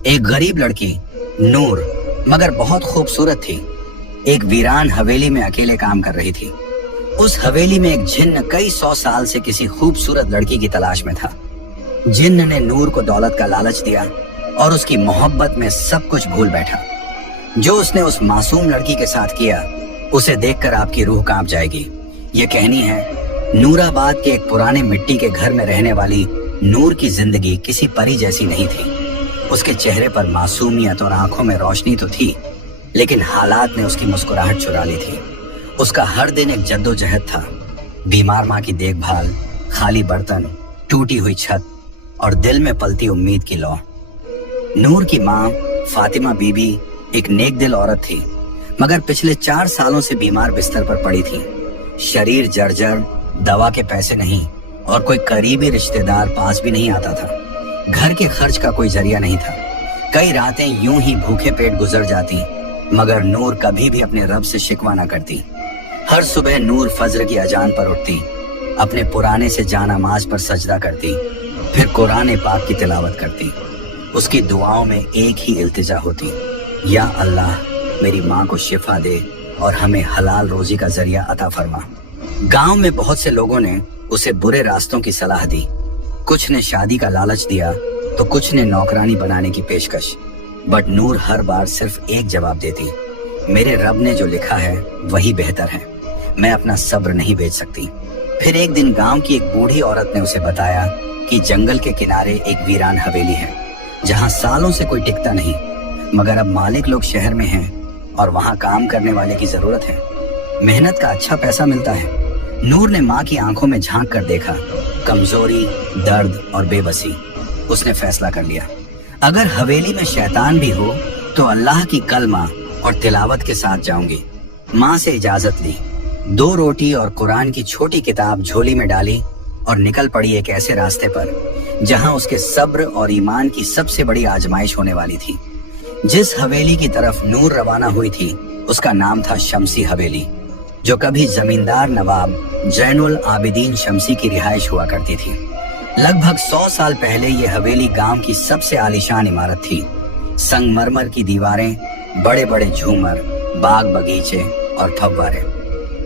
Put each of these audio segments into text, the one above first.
एक गरीब लड़की नूर मगर बहुत खूबसूरत थी, एक वीरान हवेली में अकेले काम कर रही थी। उस हवेली में एक जिन्न कई 100 साल से किसी खूबसूरत लड़की की तलाश में था। जिन्न ने नूर को दौलत का लालच दिया और उसकी मोहब्बत में सब कुछ भूल बैठा। जो उसने उस मासूम लड़की के साथ किया उसे देखकर आपकी रूह कांप जाएगी। ये कहनी है, नूराबाद के एक पुराने मिट्टी के घर में रहने वाली नूर की जिंदगी किसी परी जैसी नहीं थी। उसके चेहरे पर मासूमियत और आंखों में रोशनी तो थी, लेकिन हालात ने उसकी मुस्कुराहट चुरा ली थी। उसका हर दिन एक जद्दोजहद था। बीमार माँ की देखभाल, खाली बर्तन, टूटी हुई छत और दिल में पलती उम्मीद की लौ। नूर की माँ फातिमा बीबी एक नेक दिल औरत थी, मगर पिछले 4 सालों से बीमार बिस्तर पर पड़ी थी। शरीर जर्जर, दवा के पैसे नहीं और कोई करीबी रिश्तेदार पास भी नहीं आता था। घर के खर्च का कोई जरिया नहीं था। कई रातें यूं ही भूखे पेट गुजर जाती, मगर नूर कभी भी अपने रब से शिकवा न करती। हर सुबह नूर फज्र की अजान पर उठती, अपने पुराने से जानामाज पर सजदा करती, फिर कुरान पाक की तिलावत करती। उसकी दुआओं में एक ही इल्तिजा होती, या अल्लाह मेरी माँ को शिफा दे और हमें हलाल रोजी का जरिया अता फरमा। गांव में बहुत से लोगों ने उसे बुरे रास्तों की सलाह दी। कुछ ने शादी का लालच दिया तो कुछ ने नौकरानी बनाने की पेशकश। बट नूर हर बार सिर्फ एक जवाब देती, मेरे रब ने जो लिखा है वही बेहतर है, मैं अपना सब्र नहीं बेच सकती। फिर एक दिन गांव की एक बूढ़ी औरत ने उसे बताया कि जंगल के किनारे एक वीरान हवेली है, जहां सालों से कोई टिकता नहीं, मगर अब मालिक लोग शहर में हैं और वहां काम करने वाले की जरूरत है। मेहनत का अच्छा पैसा मिलता है। नूर ने माँ की आंखों में झांक कर देखा, कमजोरी, दर्द और बेबसी। उसने फैसला कर लिया, अगर हवेली में शैतान भी हो तो अल्लाह की कलमा और तिलावत के साथ जाऊंगी। माँ से इजाजत ली, 2 रोटी और कुरान की छोटी किताब झोली में डाली और निकल पड़ी एक ऐसे रास्ते पर जहां उसके सब्र और ईमान की सबसे बड़ी आजमाइश होने वाली थी। जिस हवेली की तरफ नूर रवाना हुई थी उसका नाम था शमसी हवेली, जो कभी जमींदार नवाब जैनुल आबिदीन शमसी की रिहाइश हुआ करती थी। लगभग 100 साल पहले ये हवेली गांव की सबसे आलीशान इमारत थी। संगमरमर की दीवारें, बड़े बड़े झूमर, बाग बगीचे और फव्वारे।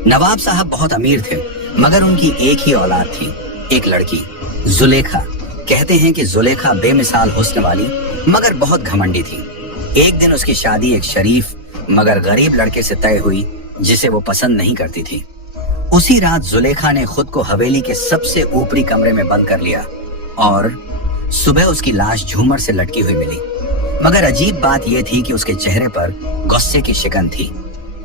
नवाब साहब बहुत अमीर थे, मगर उनकी एक ही औलाद थी, एक लड़की, जुलेखा। कहते हैं कि जुलेखा बेमिसाल हुस्न वाली मगर बहुत घमंडी थी। एक दिन उसकी शादी एक शरीफ मगर गरीब लड़के से तय हुई जिसे वो पसंद नहीं करती थी। उसी रात जुलेखा ने खुद को हवेली के सबसे ऊपरी कमरे में बंद कर लिया और सुबह उसकी लाश झूमर से लटकी हुई मिली। मगर अजीब बात यह थी कि उसके चेहरे पर गुस्से की शिकन थी,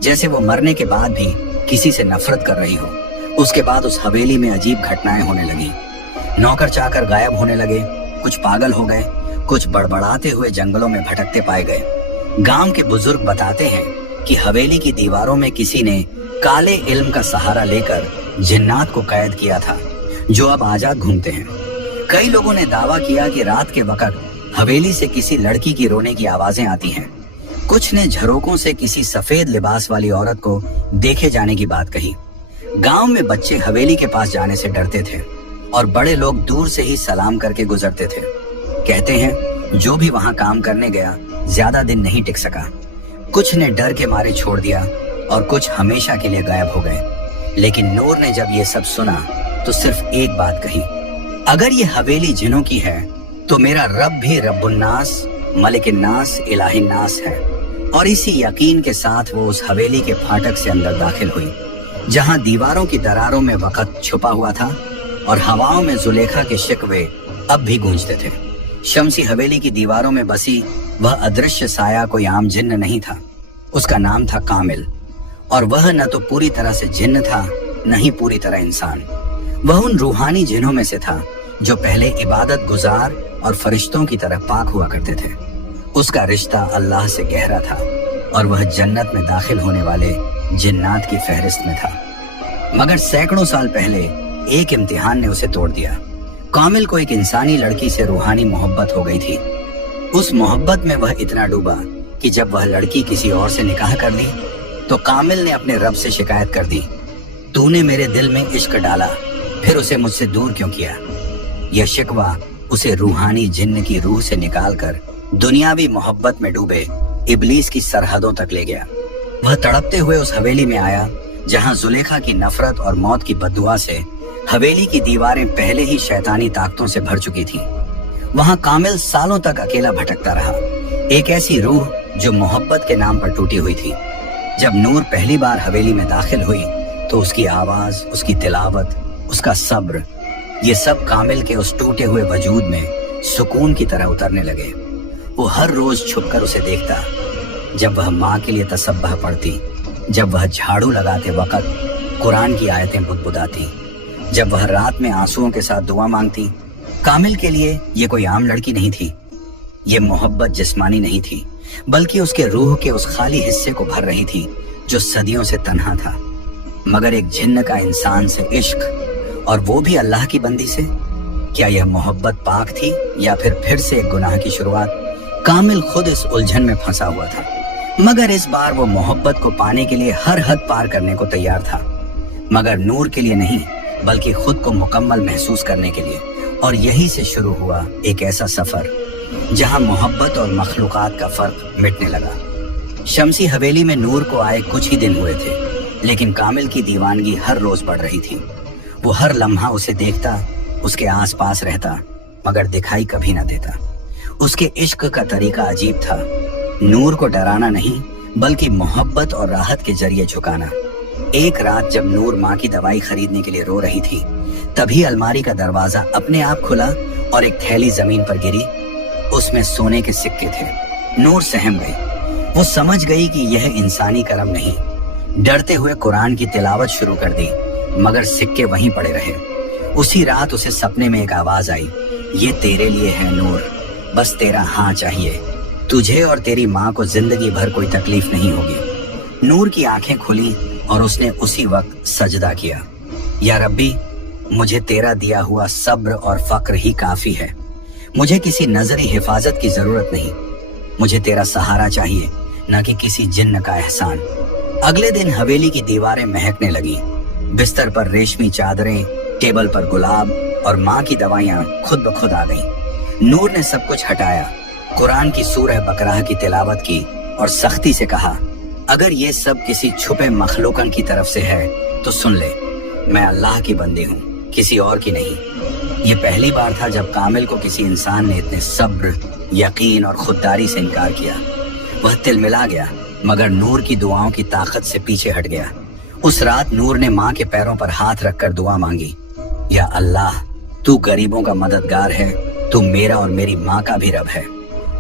जैसे वो मरने के बाद भी किसी से नफरत कर रही हो। उसके बाद उस हवेली में अजीब घटनाएं होने लगी। नौकर चाकर गायब होने लगे, कुछ पागल हो गए, कुछ बड़बड़ाते हुए जंगलों में भटकते पाए गए। गांव के बुजुर्ग बताते हैं कि हवेली की दीवारों में किसी ने काले इल्म का सहारा लेकर जिन्नात को कैद किया था, जो अब आजाद घूमते हैं। कई लोगों ने दावा किया कि रात के वक्त हवेली से किसी लड़की की रोने की आवाजें आती हैं। कुछ ने झरोकों से किसी सफेद लिबास वाली औरत को देखे जाने की बात कही। गांव में बच्चे हवेली के पास जाने से डरते थे और बड़े लोग दूर से ही सलाम करके गुजरते थे। कहते हैं जो भी वहां काम करने गया ज्यादा दिन नहीं टिक सका। कुछ ने डर के मारे छोड़ दिया और कुछ हमेशा के लिए गायब हो गए। लेकिन नूर ने जब ये सब सुना तो सिर्फ एक बात कही, अगर ये हवेली जिनों की है तो मेरा रब भी रब्बुन्नास, मलिकिन्नास, इलाहिन्नास है। और इसी यकीन के साथ वो उस हवेली के फाटक से अंदर दाखिल हुई, जहां दीवारों की दरारों में वक्त छुपा हुआ था और हवाओं में जुलेखा के शिकवे अब भी गूंजते थे। शमसी हवेली की दीवारों में बसी वह अदृश्य साया कोई आम जिन्न नहीं था। उसका नाम था कामिल, और वह न तो पूरी तरह से जिन्न था, न ही पूरी तरह इंसान। वह उन रूहानी जिन्नों में से था जो पहले इबादत गुजार और फरिश्तों की तरह पाक हुआ करते थे। उसका रिश्ता अल्लाह से गहरा था और वह जन्नत में दाखिल होने वाले जिन्नात की फहरिस्त में था। मगर सैकड़ों साल पहले एक इम्तिहान ने उसे तोड़ दिया। कामिल को एक इंसानी लड़की से रूहानी मोहब्बत हो गई थी। उस मोहब्बत में वह इतना डूबा कि जब वह लड़की किसी और से निकाह कर ली तो कामिल ने अपने रब से शिकायत कर दी, तूने मेरे दिल में इश्क डाला, फिर उसे मुझसे दूर क्यों किया। यह शिकवा उसे रूहानी जिन्न की रूह से निकालकर दुनियावी मोहब्बत में डूबे इब्लीस की सरहदों तक ले गया। वह तड़पते हुए उस हवेली में आया जहां जुलेखा की नफरत और मौत की बद्दुआ से हवेली की दीवारें पहले ही शैतानी ताकतों से भर चुकी थीं। वहां कामिल सालों तक अकेला भटकता रहा, एक ऐसी रूह जो मोहब्बत के नाम पर टूटी हुई थी। जब नूर पहली बार हवेली में दाखिल हुई तो उसकी आवाज, उसकी तिलावत, उसका सब्र, ये सब कामिल के उस टूटे हुए वजूद में सुकून की तरह उतरने लगे। वो हर रोज छुपकर उसे देखता, जब वह माँ के लिए तसब्बह पढ़ती, जब वह झाड़ू लगाते वक्त कुरान की आयतें बुदबुदाती, जब वह रात में आंसुओं के साथ दुआ मांगती। कामिल के लिए ये कोई आम लड़की नहीं थी, ये मोहब्बत जिस्मानी नहीं थी, बल्कि उसके रूह के उस खाली हिस्से को भर रही थी जो सदियों से तन्हा था। मगर एक जिन्न का इंसान से इश्क, और वो भी अल्लाह की बंदी से, क्या यह मोहब्बत पाक थी या फिर से एक गुनाह की शुरुआत? कामिल खुद इस उलझन में फंसा हुआ था, मगर इस बार वो मोहब्बत को पाने के लिए हर हद पार करने को तैयार था, मगर नूर के लिए नहीं, बल्कि खुद को मुकम्मल महसूस करने के लिए। और यही से शुरू हुआ एक ऐसा सफर जहां मोहब्बत और मखलूकात का फर्क मिटने लगा। शमसी हवेली में नूर को आए कुछ ही दिन हुए थे, लेकिन कामिल की दीवानगी हर रोज बढ़ रही थी। वो हर लम्हा उसे देखता, उसके आसपास रहता, मगर दिखाई कभी न देता। उसके इश्क का तरीका अजीब था, नूर को डराना नहीं, बल्कि मोहब्बत और राहत के जरिए झुकाना। एक रात जब नूर माँ की दवाई खरीदने के लिए रो रही थी, तभी अलमारी का दरवाजा अपने आप खुला और एक थैली जमीन पर गिरी। उसमें सोने के सिक्के थे। नूर सहम गई। वो समझ गई कि यह इंसानी करम नहीं। डरते हुए कुरान की तिलावत शुरू कर दी, मगर सिक्के वहीं पड़े रहे। उसी रात उसे सपने में एक आवाज आई, ये तेरे लिए है नूर, बस तेरा हाँ चाहिए। तुझे और तेरी माँ को जिंदगी भर कोई तकलीफ नहीं होगी। नूर की आंखें खुली और उसने उसी वक्त सजदा किया, या रब्बी, मुझे तेरा दिया हुआ सब्र और फक्र ही काफी है। मुझे किसी नजरी हिफाजत की जरूरत नहीं। मुझे तेरा सहारा चाहिए, न कि किसी जिन्न का एहसान। अगले दिन हवेली की दीवारें महकने लगी। बिस्तर पर रेशमी चादरें, टेबल पर गुलाब और माँ की दवाइयाँ खुद ब खुद आ गईं। नूर ने सब कुछ हटाया, कुरान की सूरह बकराह की तिलावत की और सख्ती से कहा, अगर ये सब किसी छुपे मखलूकन की तरफ से है तो सुन ले, मैं अल्लाह की बंदी हूँ, किसी और की नहीं। ये पहली बार था जब कामिल को किसी इंसान ने इतने सब्र, यकीन और खुददारी से इनकार किया। वह तिलमिला गया, मगर नूर की दुआओं की ताकत से पीछे हट गया। उस रात नूर ने माँ के पैरों पर हाथ रखकर दुआ मांगी, या अल्लाह, तू गरीबों का मददगार है, तू मेरा और मेरी माँ का भी रब है।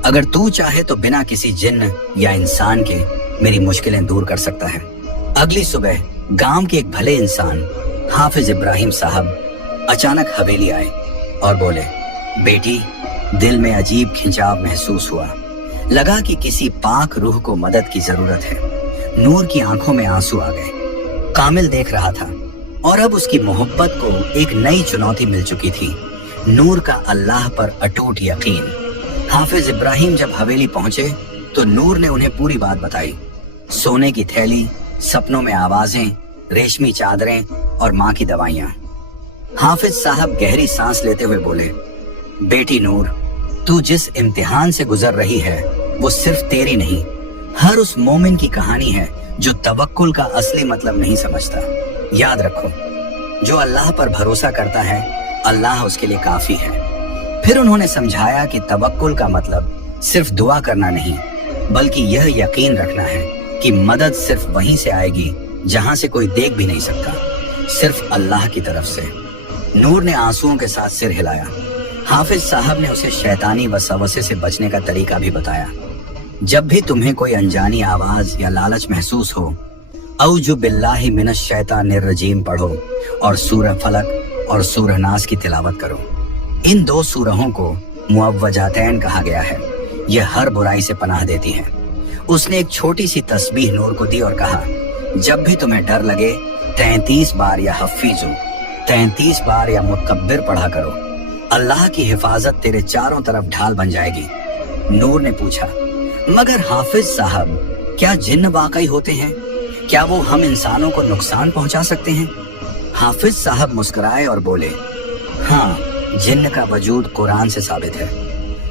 अगर तू चाहे तो बिना किसी जिन्न या इंसान के मेरी मुश्किलें दूर कर सकता है। अगली सुबह गांव के एक भले इंसान हाफिज इब्राहिम साहब अचानक हवेली आए और बोले, बेटी, दिल में अजीब खिंचाव महसूस हुआ। लगा कि किसी पाक रूह को मदद की जरूरत है। नूर की आंखों में आंसू आ गए। कामिल देख रहा था और अब उसकी मोहब्बत को एक नई चुनौती मिल चुकी थी, नूर का अल्लाह पर अटूट यकीन। हाफिज इब्राहिम जब हवेली पहुंचे तो नूर ने उन्हें पूरी बात बताई। सोने की थैली, सपनों में आवाजें, रेशमी चादरें और माँ की दवाइयाँ। हाफिज साहब गहरी सांस लेते हुए बोले, बेटी नूर, तू जिस इम्तिहान से गुजर रही है वो सिर्फ तेरी नहीं, हर उस मोमिन की कहानी है जो तवक्कुल का असली मतलब नहीं समझता। याद रखो, जो अल्लाह पर भरोसा करता है, अल्लाह उसके लिए काफी है। फिर उन्होंने समझाया कि तवक्कुल का मतलब सिर्फ दुआ करना नहीं, बल्कि यह यकीन रखना है कि मदद सिर्फ वहीं से आएगी जहां से कोई देख भी नहीं सकता, सिर्फ अल्लाह की तरफ से। नूर ने आंसुओं के साथ सिर हिलाया। हाफिज साहब ने उसे शैतानी वसवसे से बचने का तरीका भी बताया। जब भी तुम्हें कोई अनजानी आवाज या लालच महसूस हो, औजु बिल्लाहि मिनश शैतानिर रजीम पढ़ो और सूरह फलक और सूरह नास की तिलावत करो। इन दो सूरहों को मुअव्वजातैन कहा गया है। यह हर बुराई से पनाह देती है। उसने एक छोटी सी तस्बीह नूर को दी और कहा, जब भी तुम्हें डर लगे 33 बार या हफीजु, 33 बार या मुतकब्बिर पढ़ा करो। अल्लाह की हिफाजत तेरे चारों तरफ ढाल बन जाएगी। नूर ने पूछा, मगर हाफिज साहब, क्या जिन्न वाकई होते हैं? क्या वो हम इंसानों को नुकसान पहुंचा सकते हैं? हाफिज साहब मुस्कुराए और बोले, हाँ, जिन्न का वजूद कुरान से साबित है।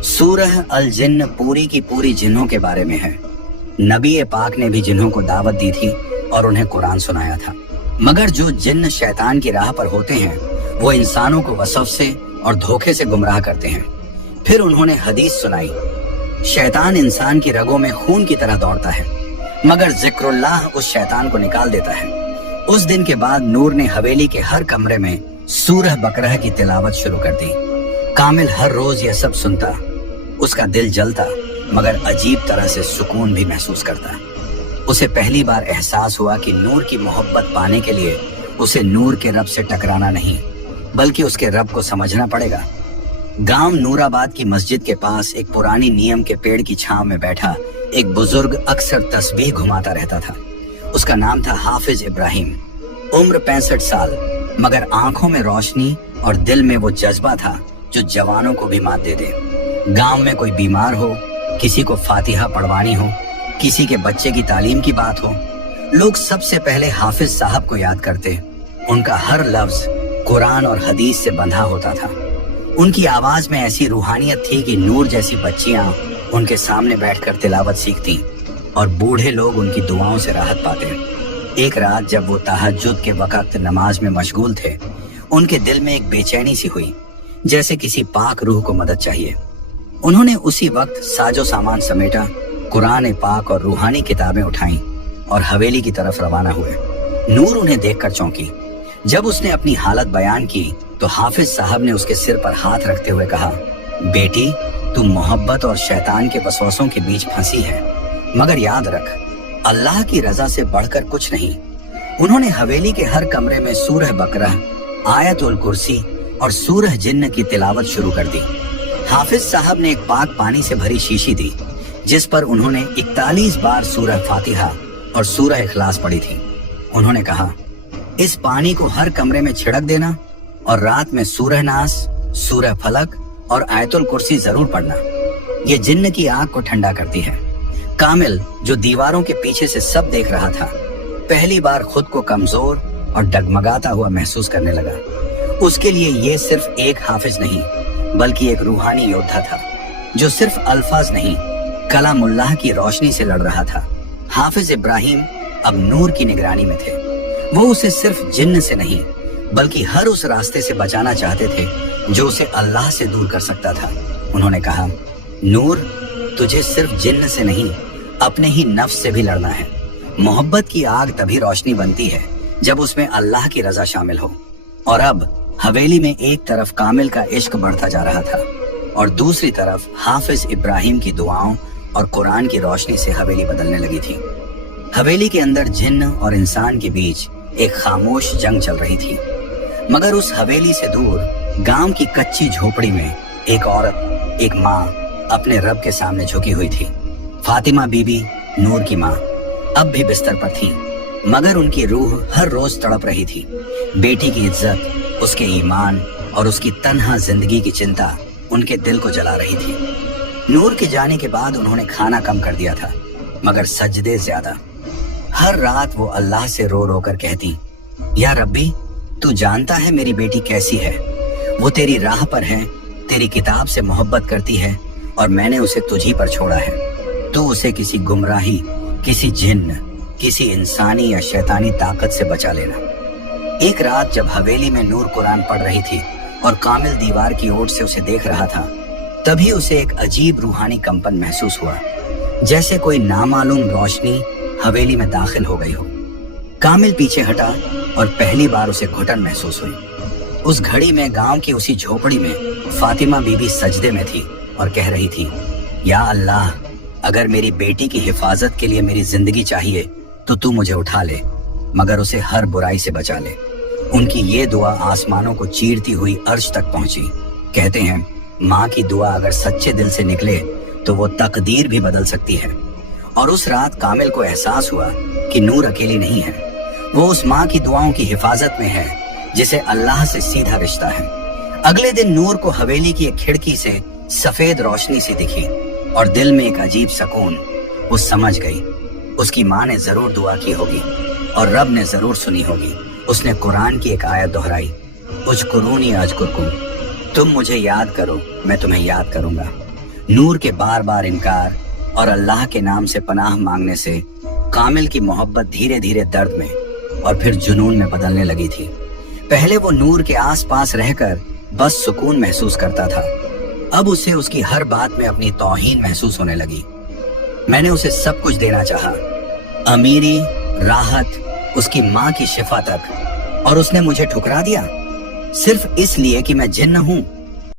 सूरह अल जिन्न पूरी की पूरी जिन्नों के बारे में है। नबी पाक ने भी जिन्नों को दावत दी थी और उन्हें कुरान सुनाया था। मगर जो जिन्न शैतान की राह पर होते हैं वो इंसानों को वसवसे और धोखे से गुमराह करते हैं। फिर उन्होंने हदीस सुनाई, शैतान इंसान की रगों में खून की तरह दौड़ता है, मगर जिक्रुल्लाह उस शैतान को निकाल देता है। उस दिन के बाद नूर ने हवेली के हर कमरे में सूरह बकरह की तिलावत शुरू कर दी। कामिल हर रोज यह सब सुनता, उसका दिल जलता, मगर अजीब तरह से सुकून भी महसूस करता। उसे पहली बार एहसास हुआ कि नूर की मोहब्बत पाने के लिए उसे नूर के रब से टकराना नहीं, बल्कि उसके रब को समझना पड़ेगा। गांव नूराबाद की मस्जिद के पास एक पुरानी नीम के पेड़ की छांव में बैठा एक बुजुर्ग अक्सर तस्बीह घुमाता रहता था। उसका नाम था हाफिज इब्राहिम। उम्र 65 साल, मगर आंखों में रोशनी और दिल में वो जज्बा था जो जवानों को भी मात दे दे। गांव में कोई बीमार हो, किसी को फातिहा पढ़वानी हो, किसी के बच्चे की तालीम की बात हो, लोग सबसे पहले हाफिज साहब को याद करते। उनका हर लफ्ज कुरान और हदीस से बंधा होता था। उनकी आवाज में ऐसी रूहानियत थी कि नूर जैसी बच्चियां उनके सामने बैठकर तिलावत सीखती और बूढ़े लोग उनकी दुआओं से राहत पाते। एक रात जब वो तहज्जुद के वक्त नमाज में मशगूल थे, उनके दिल में एक बेचैनी सी हुई, जैसे किसी पाक रूह को मदद चाहिए। उन्होंने उसी वक्त साजो सामान समेटा, कुरान पाक और रूहानी किताबें उठाईं और हवेली की तरफ रवाना हुए। नूर उन्हें देखकर चौंकी। जब उसने अपनी हालत बयान की तो हाफिज साहब ने उसके सिर पर हाथ रखते हुए कहा, बेटी, तू मोहब्बत और शैतान के वसवसों के बीच फंसी है, मगर याद रख, अल्लाह की रजा से बढ़कर कुछ नहीं। उन्होंने हवेली के हर कमरे में सूरह बकरह, आयतुल कुर्सी और सूरह जिन्न की तिलावत शुरू कर दी। हाफिज साहब ने एक पाक पानी से भरी शीशी दी, जिस पर उन्होंने 41 बार सूरह फातिहा और सूरह इखलास पढ़ी थी। उन्होंने कहा, इस पानी को हर कमरे में छिड़क देना और रात में सूरह नास, सूरह फलक और आयतुल कुर्सी जरूर पढ़ना। ये जिन्न की आग को ठंडा करती है। कामिल, जो दीवारों के पीछे से सब देख रहा था, पहली बार खुद को कमजोर और डगमगाता हुआ महसूस करने लगा। उसके लिए ये सिर्फ एक हाफिज नहीं, बल्कि एक रूहानी योद्धा था, जो सिर्फ अल्फाज नहीं, कलामुल्लाह की रोशनी से लड़ रहा था। हाफिज इब्राहिम अब नूर की निगरानी में थे। वो उसे सिर्फ जिन्न से नहीं, बल्कि हर उस रास्ते से बचाना चाहते थे जो उसे अल्लाह से दूर कर सकता था। उन्होंने कहा, नूर, तुझे सिर्फ जिन्न से नहीं, अपने ही नफ्स से भी लड़ना है। मोहब्बत की आग तभी रोशनी बनती है जब उसमें अल्लाह की रजा शामिल हो। और अब हवेली में एक तरफ कामिल का इश्क बढ़ता जा रहा था और दूसरी तरफ हाफिज इब्राहिम की दुआओं और कुरान की रोशनी से हवेली बदलने लगी थी। हवेली के अंदर जिन्न और इंसान के बीच एक खामोश जंग चल रही थी। मगर उस हवेली से दूर गांव की कच्ची झोपड़ी में एक औरत, एक माँ, अपने रब के सामने झुकी हुई थी। फातिमा बीबी, नूर की माँ, अब भी बिस्तर पर थी, मगर उनकी रूह हर रोज तड़प रही थी। बेटी की इज्जत, उसके ईमान और उसकी तन्हा जिंदगी की चिंता उनके दिल को जला रही थी। नूर के जाने के बाद उन्होंने खाना कम कर दिया था, मगर सजदे ज्यादा। हर रात वो अल्लाह से रो रो कर कहती, या रब्बी, तू जानता है मेरी बेटी कैसी है। वो तेरी राह पर है, तेरी किताब से मोहब्बत करती है और मैंने उसे तुझी पर छोड़ा है। तू उसे किसी गुमराही, किसी जिन्न, किसी इंसानी या शैतानी ताकत से बचा लेना। एक रात जब हवेली में नूर कुरान पढ़ रही थी और कामिल दीवार की ओर से उसे देख रहा था, तभी उसे एक अजीब रूहानी कंपन महसूस हुआ, जैसे कोई नामालूम रोशनी हवेली में दाखिल हो गई हो। कामिल पीछे हटा और पहली बार उसे घुटन महसूस हुई। उस घड़ी में गांव की उसी झोपड़ी में फातिमा बीबी सजदे में थी और कह रही थी, या अल्लाह, अगर मेरी बेटी की हिफाजत के लिए मेरी जिंदगी चाहिए तो तू मुझे उठा ले, मगर उसे हर बुराई से बचा ले। उनकी ये दुआ आसमानों को चीरती हुई अर्श तक पहुंची। कहते हैं, माँ की दुआ अगर सच्चे दिल से निकले तो वो तकदीर भी बदल सकती है। और उस रात कामिल को एहसास हुआ कि नूर अकेली नहीं है। वो उस माँ की दुआओं की हिफाजत में है जिसे अल्लाह से सीधा रिश्ता है। अगले दिन नूर को हवेली की एक खिड़की से सफेद रोशनी सी दिखी और दिल में एक अजीब सुकून। वो समझ गई, उसकी माँ ने जरूर दुआ की होगी और रब ने जरूर सुनी होगी। उसने कुरान की एक आयत दोहराई, उज्कुरूनी अज़्कुरकुम, तुम मुझे याद करो, मैं तुम्हें याद करूंगा। नूर के बार बार इनकार और अल्लाह के नाम से पनाह मांगने से कामिल की मोहब्बत धीरे धीरे दर्द में और फिर जुनून में बदलने लगी थी। पहले वो नूर के आसपास रहकर बस सुकून महसूस करता था, अब उसे उसकी हर बात में अपनी तौहीन महसूस होने लगी। मैंने उसे सब कुछ देना चाहा, अमीरी, राहत, उसकी माँ की शिफा तक, और उसने मुझे ठुकरा दिया सिर्फ इसलिए कि मैं जिन्न हूँ।